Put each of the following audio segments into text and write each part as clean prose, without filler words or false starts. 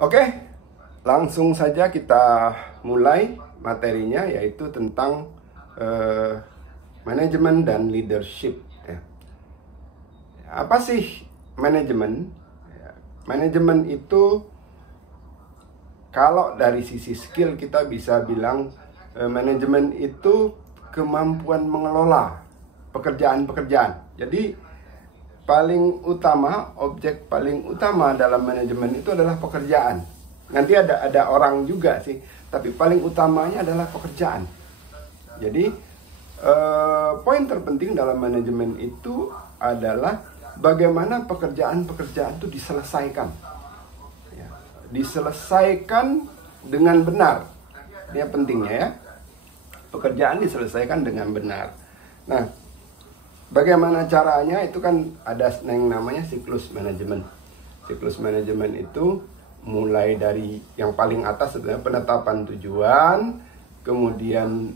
Oke, langsung saja kita mulai materinya, yaitu tentang manajemen dan leadership. Apa sih manajemen? Manajemen itu, kalau dari sisi skill kita bisa bilang manajemen itu kemampuan mengelola pekerjaan-pekerjaan. Jadi paling utama, objek paling utama dalam manajemen itu adalah pekerjaan. Nanti ada orang juga sih, tapi paling utamanya adalah pekerjaan. Jadi poin terpenting dalam manajemen itu adalah bagaimana pekerjaan-pekerjaan itu diselesaikan. Diselesaikan dengan benar. Ini pentingnya ya. Pekerjaan diselesaikan dengan benar. Nah, bagaimana caranya itu kan ada yang namanya siklus manajemen. Siklus manajemen itu mulai dari yang paling atas sebenarnya penetapan tujuan, kemudian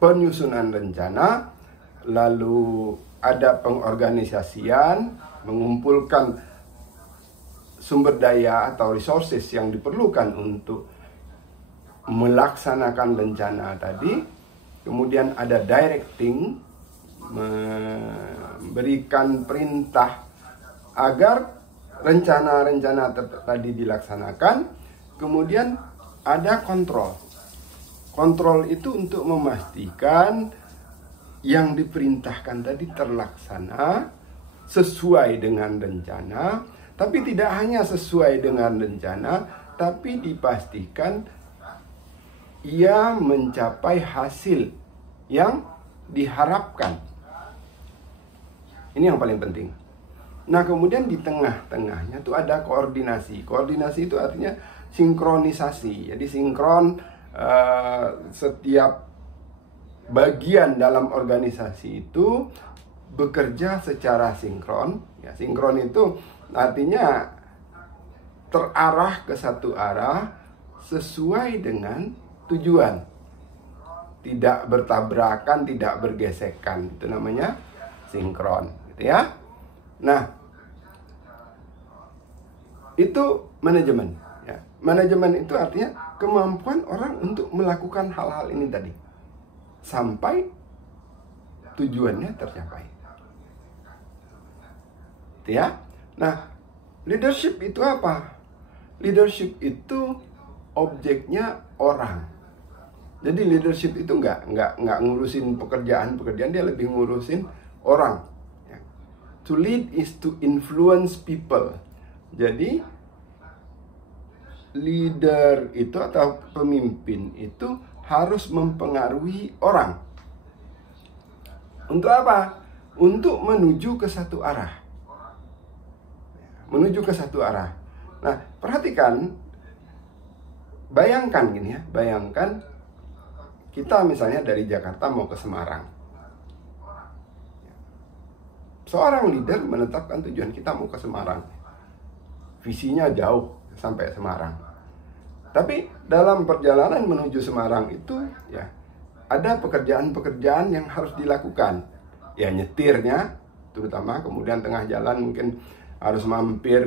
penyusunan rencana, lalu ada pengorganisasian, mengumpulkan sumber daya atau resources yang diperlukan untuk melaksanakan rencana tadi. Kemudian ada directing, memberikan perintah agar rencana-rencana tadi dilaksanakan. Kemudian ada kontrol. Kontrol itu untuk memastikan yang diperintahkan tadi terlaksana sesuai dengan rencana, tapi tidak hanya sesuai dengan rencana, tapi dipastikan ia mencapai hasil yang diharapkan. Ini yang paling penting. Nah, kemudian di tengah-tengahnya itu ada koordinasi. Koordinasi itu artinya sinkronisasi. Jadi sinkron, setiap bagian dalam organisasi itu bekerja secara sinkron. Ya, sinkron itu artinya terarah ke satu arah sesuai dengan tujuan, tidak bertabrakan, tidak bergesekan. Itu namanya sinkron, gitu ya. Nah, itu manajemen. Ya. Manajemen itu artinya kemampuan orang untuk melakukan hal-hal ini tadi sampai tujuannya tercapai. Gitu ya. Nah, leadership itu apa? Leadership itu objeknya orang. Jadi leadership itu nggak ngurusin pekerjaan, dia lebih ngurusin orang. To lead is to influence people. Jadi leader itu atau pemimpin itu harus mempengaruhi orang. Untuk apa? Untuk menuju ke satu arah. Menuju ke satu arah. Nah, perhatikan, bayangkan gini ya, bayangkan kita misalnya dari Jakarta mau ke Semarang. Seorang leader menetapkan tujuan kita mau ke Semarang. Visinya jauh sampai Semarang. Tapi dalam perjalanan menuju Semarang itu ya ada pekerjaan-pekerjaan yang harus dilakukan. Ya, nyetirnya terutama, kemudian tengah jalan mungkin harus mampir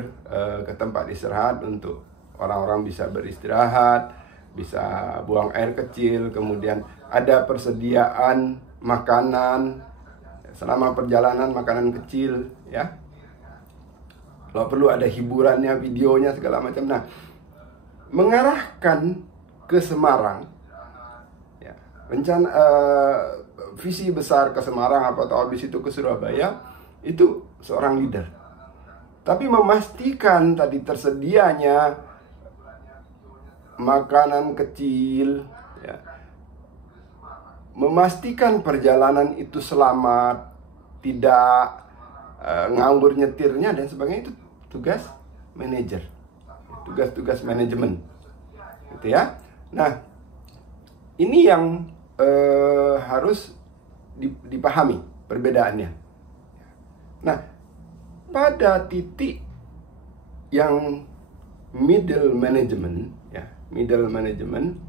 ke tempat istirahat untuk orang-orang bisa beristirahat, bisa buang air kecil, kemudian ada persediaan makanan selama perjalanan, makanan kecil ya. Kalau perlu ada hiburannya, videonya segala macam. Nah, mengarahkan ke Semarang ya, rencana visi besar ke Semarang atau habis itu ke Surabaya, itu seorang leader. Tapi memastikan tadi tersedianya makanan kecil, ya, memastikan perjalanan itu selamat, tidak nganggur nyetirnya dan sebagainya, itu tugas manajer, tugas-tugas manajemen, gitu ya. Nah, ini yang harus dipahami perbedaannya. Nah, pada titik yang middle management, ya, middle management,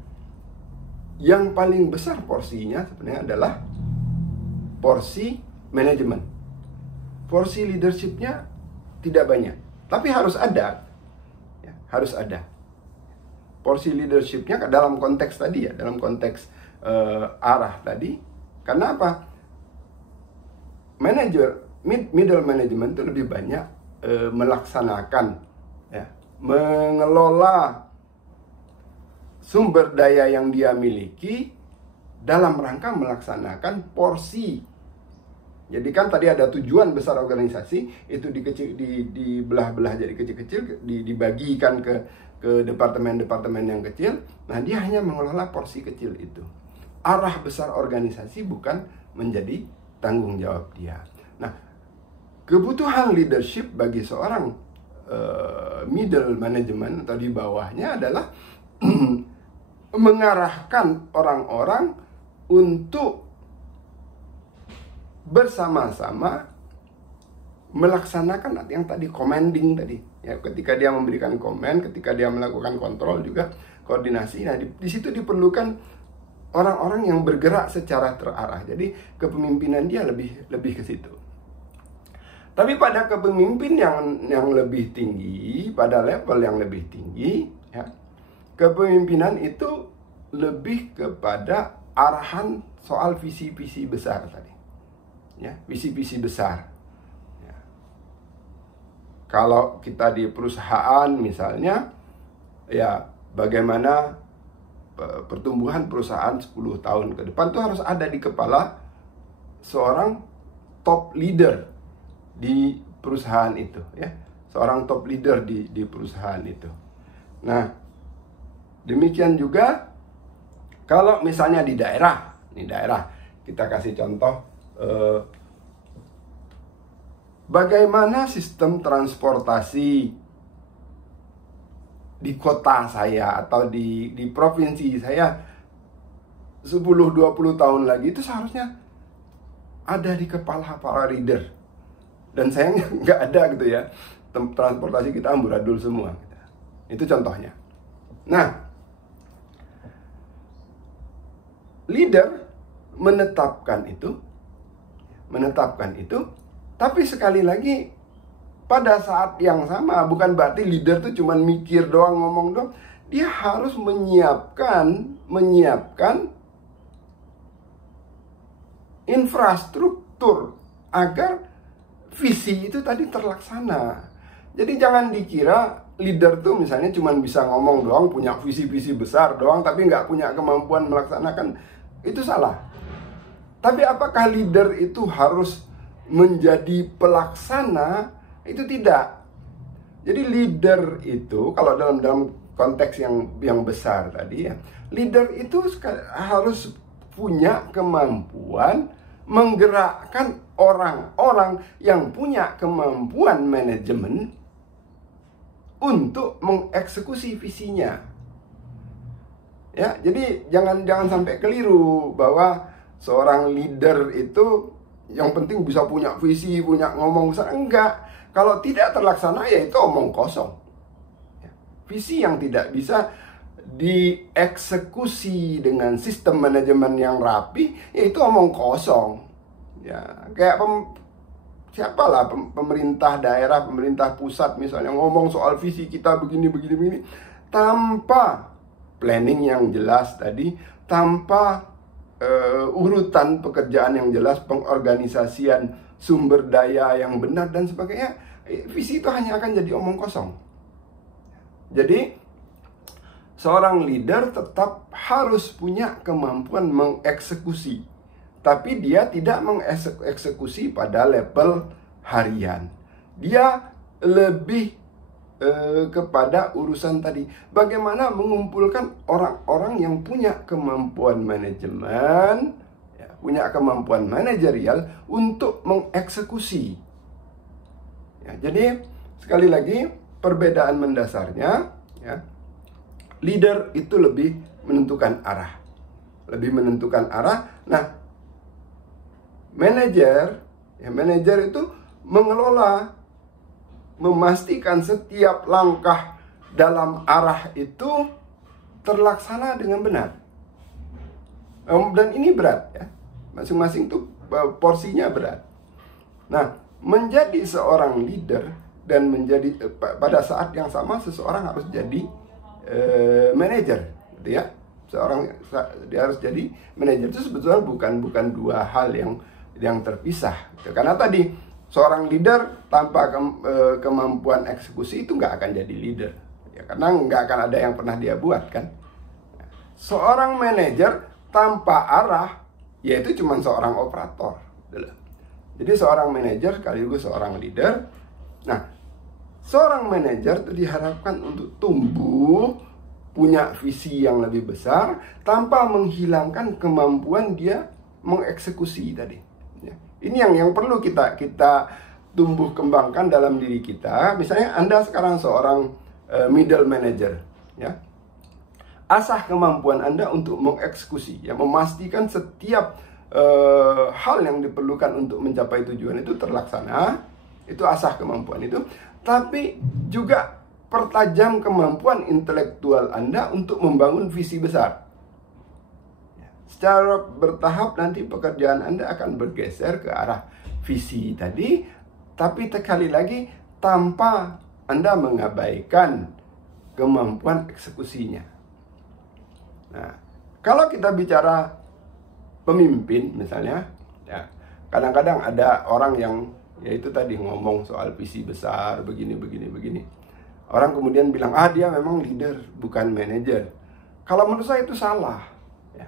yang paling besar porsinya sebenarnya adalah porsi manajemen. Porsi leadershipnya tidak banyak, tapi harus ada. Ya, harus ada. Porsi leadershipnya dalam konteks tadi ya, dalam konteks arah tadi. Karena apa? Middle management itu lebih banyak melaksanakan, ya, mengelola sumber daya yang dia miliki dalam rangka melaksanakan porsi. Jadi kan tadi ada tujuan besar organisasi, itu dibelah-belah jadi kecil-kecil, dibagikan ke departemen-departemen yang kecil. Nah, dia hanya mengelola porsi kecil itu. Arah besar organisasi bukan menjadi tanggung jawab dia. Nah, kebutuhan leadership bagi seorang middle management atau di bawahnya adalah mengarahkan orang-orang untuk bersama-sama melaksanakan yang tadi, commanding tadi. Ya, ketika dia memberikan komen, ketika dia melakukan kontrol juga koordinasi. Nah, di situ diperlukan orang-orang yang bergerak secara terarah. Jadi kepemimpinan dia lebih ke situ. Tapi pada kepemimpin yang lebih tinggi, pada level yang lebih tinggi, ya, kepemimpinan itu lebih kepada arahan soal visi-visi besar tadi. Ya, visi-visi besar. Ya. Kalau kita di perusahaan misalnya, ya bagaimana pertumbuhan perusahaan 10 tahun ke depan itu harus ada di kepala seorang top leader di perusahaan itu, ya. Seorang top leader di perusahaan itu. Nah, demikian juga kalau misalnya di daerah kita kasih contoh, bagaimana sistem transportasi di kota saya atau di provinsi saya 10-20 tahun lagi, itu seharusnya ada di kepala para leader. Dan sayangnya nggak ada gitu ya. Transportasi kita amburadul semua. Itu contohnya. Nah, leader menetapkan itu, tapi sekali lagi pada saat yang sama, bukan berarti leader itu cuma mikir doang, ngomong doang. Dia harus menyiapkan infrastruktur agar visi itu tadi terlaksana. Jadi jangan dikira leader tuh misalnya cuma bisa ngomong doang, punya visi-visi besar doang, tapi nggak punya kemampuan melaksanakan. Itu salah. Tapi apakah leader itu harus menjadi pelaksana? Itu tidak. Jadi leader itu, kalau dalam konteks yang besar tadi ya, leader itu harus punya kemampuan menggerakkan orang-orang yang punya kemampuan manajemen untuk mengeksekusi visinya. Ya, jadi jangan sampai keliru bahwa seorang leader itu yang penting bisa punya visi, punya ngomong besar. Enggak. Kalau tidak terlaksana ya itu omong kosong. Visi yang tidak bisa dieksekusi dengan sistem manajemen yang rapi, ya itu omong kosong. Ya, kayak siapalah pemerintah daerah, pemerintah pusat misalnya ngomong soal visi kita begini tanpa planning yang jelas tadi, tanpa urutan pekerjaan yang jelas, pengorganisasian sumber daya yang benar dan sebagainya, visi itu hanya akan jadi omong kosong. Jadi seorang leader tetap harus punya kemampuan mengeksekusi, tapi dia tidak mengeksekusi pada level harian. Dia lebih kepada urusan tadi, bagaimana mengumpulkan orang-orang yang punya kemampuan manajemen, ya, punya kemampuan manajerial untuk mengeksekusi. Ya, jadi sekali lagi perbedaan mendasarnya, ya, leader itu lebih menentukan arah, Nah, manajer itu mengelola, memastikan setiap langkah dalam arah itu terlaksana dengan benar. Dan ini berat ya. Masing-masing tuh porsinya berat. Nah, menjadi seorang leader dan menjadi pada saat yang sama seseorang harus jadi manajer, gitu ya. Dia harus jadi manajer. Itu sebetulnya bukan dua hal yang terpisah, gitu. Karena tadi seorang leader tanpa kemampuan eksekusi itu nggak akan jadi leader, ya, karena nggak akan ada yang pernah dia buat, kan. Seorang manajer tanpa arah, yaitu cuma seorang operator, gitu. Jadi seorang manajer sekaligus seorang leader. Nah, seorang manajer itu diharapkan untuk tumbuh, punya visi yang lebih besar tanpa menghilangkan kemampuan dia mengeksekusi tadi. Ya. Ini yang perlu kita tumbuh kembangkan dalam diri kita. Misalnya Anda sekarang seorang middle manager, ya. Asah kemampuan Anda untuk mengeksekusi, ya, memastikan setiap hal yang diperlukan untuk mencapai tujuan itu terlaksana. Itu asah kemampuan itu. Tapi juga pertajam kemampuan intelektual Anda untuk membangun visi besar. Secara bertahap nanti pekerjaan Anda akan bergeser ke arah visi tadi, tapi sekali lagi tanpa Anda mengabaikan kemampuan eksekusinya. Nah, kalau kita bicara pemimpin misalnya, ya, kadang-kadang ada orang yang yaitu tadi ngomong soal visi besar begini. Orang kemudian bilang, dia memang leader, bukan manajer. Kalau menurut saya itu salah. Ya.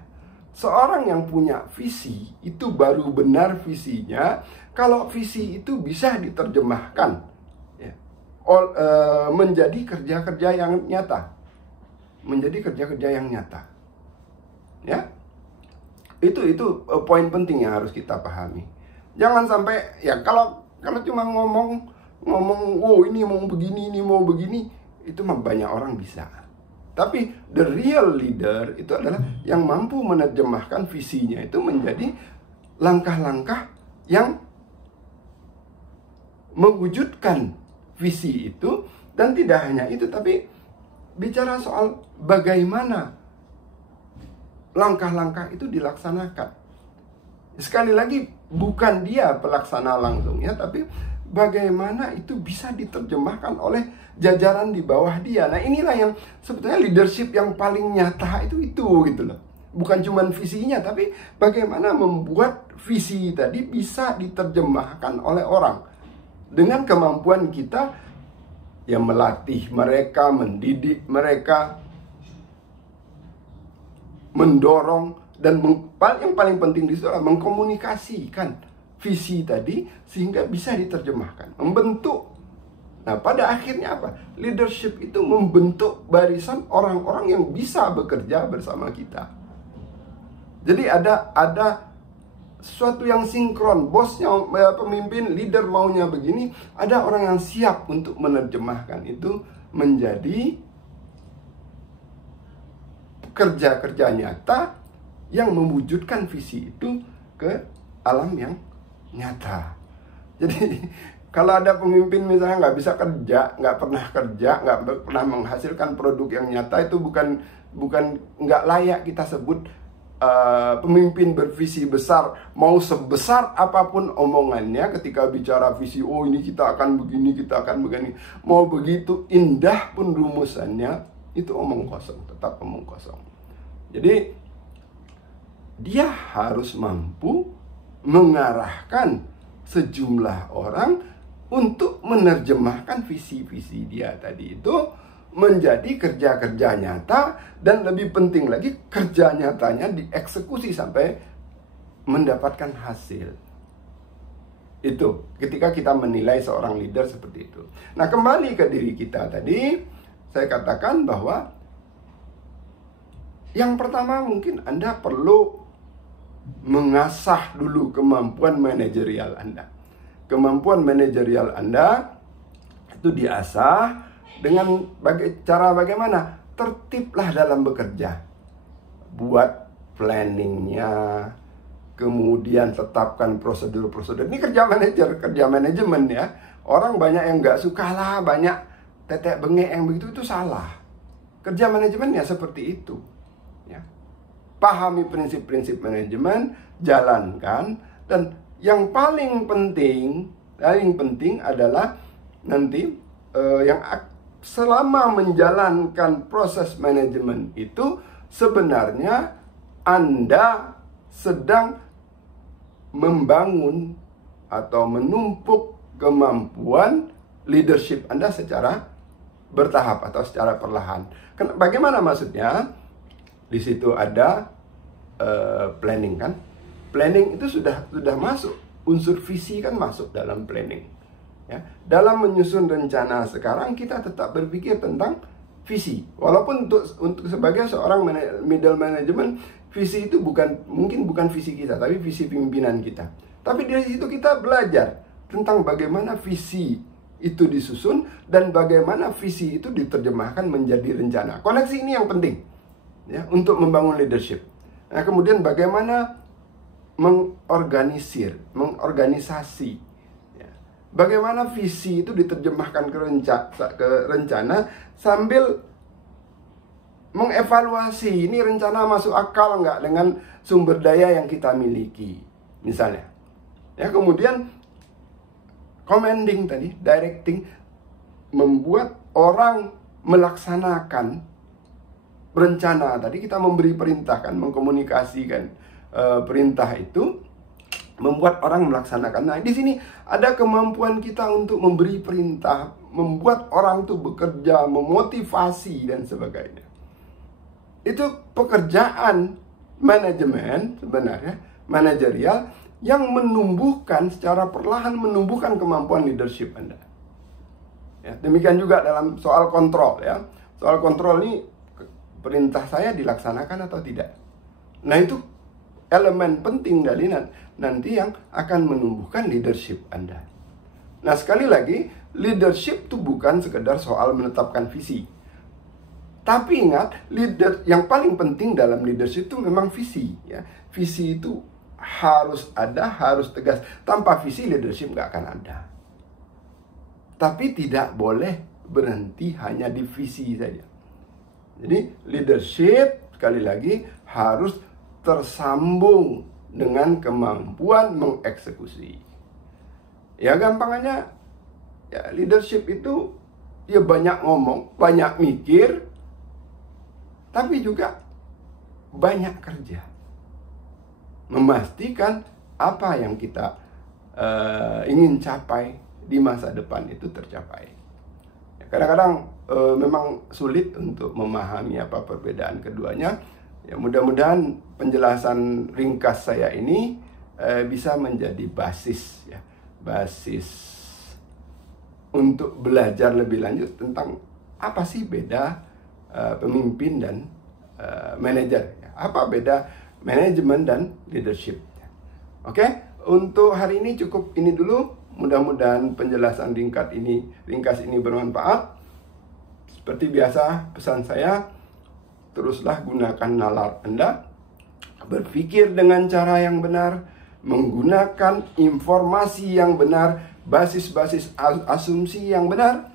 Seorang yang punya visi, itu baru benar visinya kalau visi itu bisa diterjemahkan, ya, menjadi kerja-kerja yang nyata. Menjadi kerja-kerja yang nyata. Ya. Itu poin penting yang harus kita pahami. Jangan sampai, ya, kalau cuma ngomong, ini mau begini, itu mah banyak orang bisa. Tapi the real leader itu adalah yang mampu menerjemahkan visinya itu menjadi langkah-langkah yang mewujudkan visi itu. Dan tidak hanya itu, tapi bicara soal bagaimana langkah-langkah itu dilaksanakan. Sekali lagi, bukan dia pelaksana langsungnya, tapi bagaimana itu bisa diterjemahkan oleh jajaran di bawah dia. Nah, inilah yang sebetulnya leadership yang paling nyata itu gitu loh. Bukan cuma visinya, tapi bagaimana membuat visi tadi bisa diterjemahkan oleh orang. Dengan kemampuan kita yang melatih mereka, mendidik mereka, mendorong, dan yang paling penting di situ adalah mengkomunikasikan visi tadi sehingga bisa diterjemahkan, membentuk. Nah, pada akhirnya apa? Leadership itu membentuk barisan orang-orang yang bisa bekerja bersama kita. Jadi ada sesuatu yang sinkron. Bosnya, pemimpin, leader maunya begini, ada orang yang siap untuk menerjemahkan itu menjadi kerja-kerja nyata yang mewujudkan visi itu ke alam yang nyata. Jadi kalau ada pemimpin misalnya nggak bisa kerja, nggak pernah menghasilkan produk yang nyata, itu bukan nggak layak kita sebut pemimpin bervisi besar. Mau sebesar apapun omongannya ketika bicara visi, ini kita akan begini, kita akan begini, mau begitu indah pun rumusannya, itu omong kosong, tetap omong kosong. Jadi dia harus mampu mengarahkan sejumlah orang untuk menerjemahkan visi-visi dia tadi itu menjadi kerja-kerja nyata, dan lebih penting lagi kerja nyatanya dieksekusi sampai mendapatkan hasil. Itu ketika kita menilai seorang leader seperti itu. Nah, kembali ke diri kita tadi, saya katakan bahwa yang pertama mungkin Anda perlu mengasah dulu kemampuan manajerial Anda. Kemampuan manajerial Anda itu diasah dengan cara bagaimana? Tertiblah dalam bekerja. Buat planningnya, kemudian tetapkan prosedur-prosedur. Ini kerja manajer, kerja manajemen ya. Orang banyak yang nggak suka lah, banyak tetek bengek yang begitu, itu salah. Kerja manajemen ya seperti itu. Ya. Pahami prinsip-prinsip manajemen, jalankan, dan yang paling penting adalah nanti selama menjalankan proses manajemen itu sebenarnya Anda sedang membangun atau menumpuk kemampuan leadership Anda secara bertahap atau secara perlahan. Bagaimana maksudnya? Di situ ada planning kan? Planning itu sudah masuk, unsur visi kan masuk dalam planning. Ya, dalam menyusun rencana sekarang kita tetap berpikir tentang visi. Walaupun untuk sebagai seorang middle management, visi itu mungkin bukan visi kita, tapi visi pimpinan kita. Tapi dari situ kita belajar tentang bagaimana visi itu disusun dan bagaimana visi itu diterjemahkan menjadi rencana. Koneksi ini yang penting ya untuk membangun leadership. Nah, kemudian bagaimana mengorganisasi ya. Bagaimana visi itu diterjemahkan ke rencana sambil mengevaluasi ini rencana masuk akal nggak dengan sumber daya yang kita miliki misalnya ya. Kemudian commanding tadi, directing, membuat orang melaksanakan rencana tadi. Kita memberi perintah kan, mengkomunikasikan perintah itu, membuat orang melaksanakan. Nah, di sini ada kemampuan kita untuk memberi perintah, membuat orang itu bekerja, memotivasi dan sebagainya. Itu pekerjaan manajemen sebenarnya, manajerial, yang menumbuhkan secara perlahan menumbuhkan kemampuan leadership Anda. Ya, demikian juga dalam soal kontrol ya. Soal kontrol ini perintah saya dilaksanakan atau tidak. Nah, itu elemen penting dari nanti yang akan menumbuhkan leadership Anda. Nah, sekali lagi, leadership itu bukan sekedar soal menetapkan visi. Tapi ingat, yang paling penting dalam leadership itu memang visi ya. Visi itu harus ada, harus tegas. Tanpa visi leadership nggak akan ada. Tapi tidak boleh berhenti hanya di visi saja. Jadi leadership sekali lagi harus tersambung dengan kemampuan mengeksekusi. Ya gampangnya ya leadership itu ya banyak ngomong, banyak mikir, tapi juga banyak kerja. Memastikan apa yang kita ingin capai di masa depan itu tercapai. Ya, kadang-kadang memang sulit untuk memahami apa perbedaan keduanya. Ya, mudah-mudahan penjelasan ringkas saya ini bisa menjadi basis ya, basis untuk belajar lebih lanjut tentang apa sih beda pemimpin dan manajer. Ya. Apa beda manajemen dan leadership. Oke, untuk hari ini cukup ini dulu. Mudah-mudahan penjelasan ringkas ini bermanfaat. Seperti biasa, pesan saya, teruslah gunakan nalar Anda, berpikir dengan cara yang benar, menggunakan informasi yang benar, basis-basis asumsi yang benar,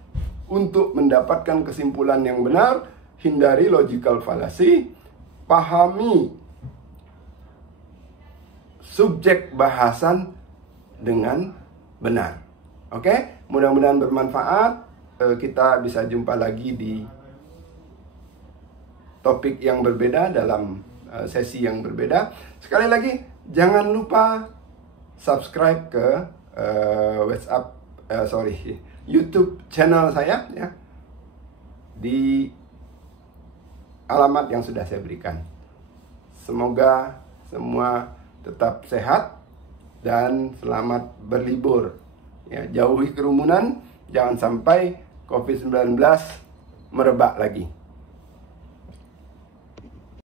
untuk mendapatkan kesimpulan yang benar, hindari logical fallacy, pahami subjek bahasan dengan benar. Oke, mudah-mudahan bermanfaat. Kita bisa jumpa lagi di topik yang berbeda dalam sesi yang berbeda. Sekali lagi, jangan lupa subscribe ke YouTube channel saya ya, di alamat yang sudah saya berikan. Semoga semua tetap sehat dan selamat berlibur. Ya, jauhi kerumunan, jangan sampai COVID-19 merebak lagi.